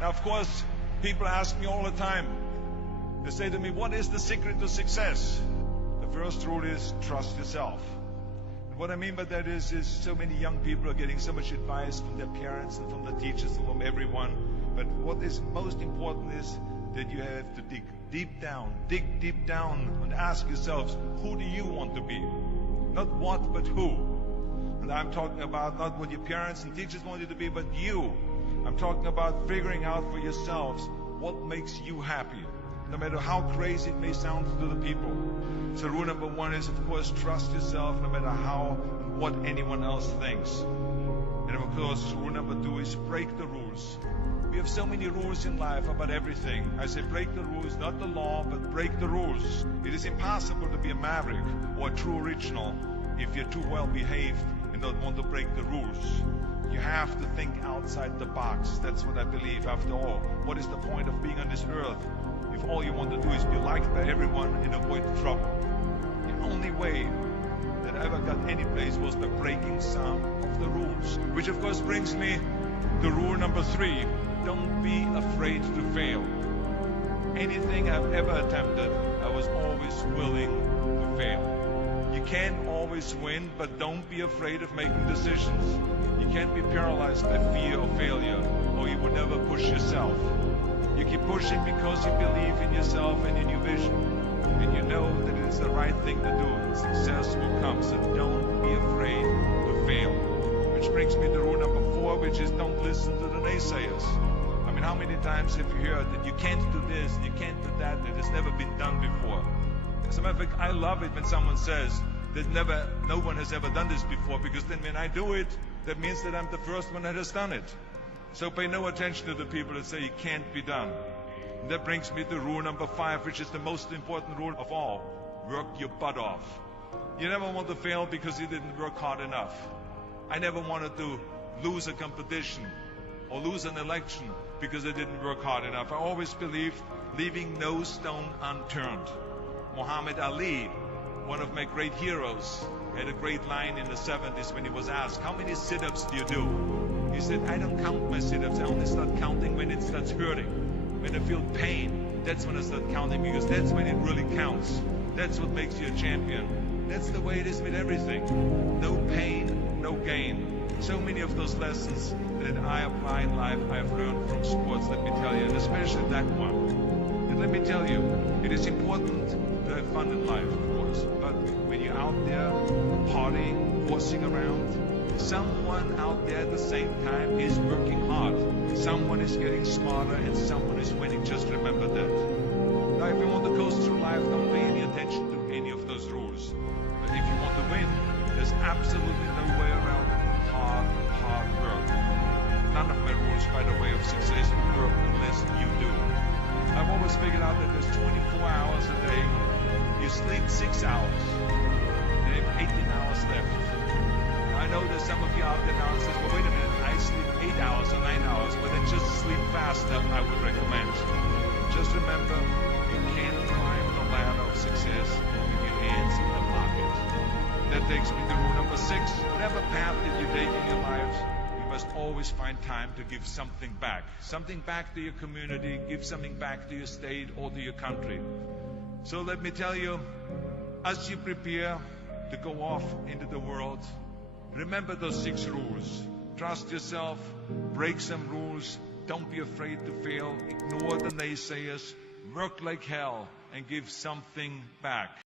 Now, of course, people ask me all the time. They say to me, what is the secret to success? The first rule is trust yourself. And what I mean by that is so many young people are getting so much advice from their parents and from the teachers and from everyone. But what is most important is that you have to dig deep down and ask yourselves, who do you want to be? Not what, but who. And I'm talking about not what your parents and teachers want you to be, but you. I'm talking about figuring out for yourselves what makes you happy, no matter how crazy it may sound to the people. So rule number one is, of course, trust yourself no matter how and what anyone else thinks. And of course, rule number two is break the rules. We have so many rules in life about everything. I say break the rules, not the law, but break the rules. It is impossible to be a maverick or a true original if you're too well behaved and don't want to break the rules. You have to think outside the box. That's what I believe. After all, what is the point of being on this earth if all you want to do is be liked by everyone and avoid trouble? The only way that I ever got any place was by breaking some of the rules. Which of course brings me to rule number three. Don't be afraid to fail. Anything I've ever attempted, I was always willing to fail. You can't always win, but don't be afraid of making decisions. You can't be paralyzed by fear or failure, or you will never push yourself. You keep pushing because you believe in yourself and in your vision, and you know that it is the right thing to do. Success will come, so don't be afraid to fail. Which brings me to rule number four, which is don't listen to the naysayers. I mean, how many times have you heard that you can't do this, you can't do that, that has never been done before? As a matter of fact, I love it when someone says that no one has ever done this before, because then when I do it, that means that I'm the first one that has done it. So pay no attention to the people that say it can't be done. And that brings me to rule number five, which is the most important rule of all. Work your butt off. You never want to fail because you didn't work hard enough. I never wanted to lose a competition or lose an election because I didn't work hard enough. I always believed leaving no stone unturned. Muhammad Ali, one of my great heroes, had a great line in the 70s when he was asked, how many sit-ups do you do? He said, I don't count my sit-ups. I only start counting when it starts hurting. When I feel pain, that's when I start counting, because that's when it really counts. That's what makes you a champion. That's the way it is with everything. No pain, no gain. So many of those lessons that I apply in life, I've learned from sports, let me tell you, and especially that one. And let me tell you, it is important to have fun in life, of course, but when you're out there partying, horsing around, someone out there at the same time is working hard. Someone is getting smarter and someone is winning. Just remember that. Now, if you want to coast through life, don't pay any attention to any of those rules. But if you want to win, there's absolutely no way around hard work. None of my rules, by the way, of success work unless you do. I've always figured out that there's 24 hours a day. You sleep 6 hours. And you have 18 hours left. Now, I know there's some of you out there now and says, well, wait a minute, I sleep 8 hours or 9 hours, but then just sleep faster, I would recommend. Just remember, you can't climb the ladder of success with your hands in the pocket. That takes me to rule number 6. Whatever path that you take in your lives, you must always find time to give something back. Something back to your community, give something back to your state or to your country. So let me tell you, as you prepare to go off into the world, remember those 6 rules. Trust yourself, break some rules, don't be afraid to fail, ignore the naysayers, work like hell, and give something back.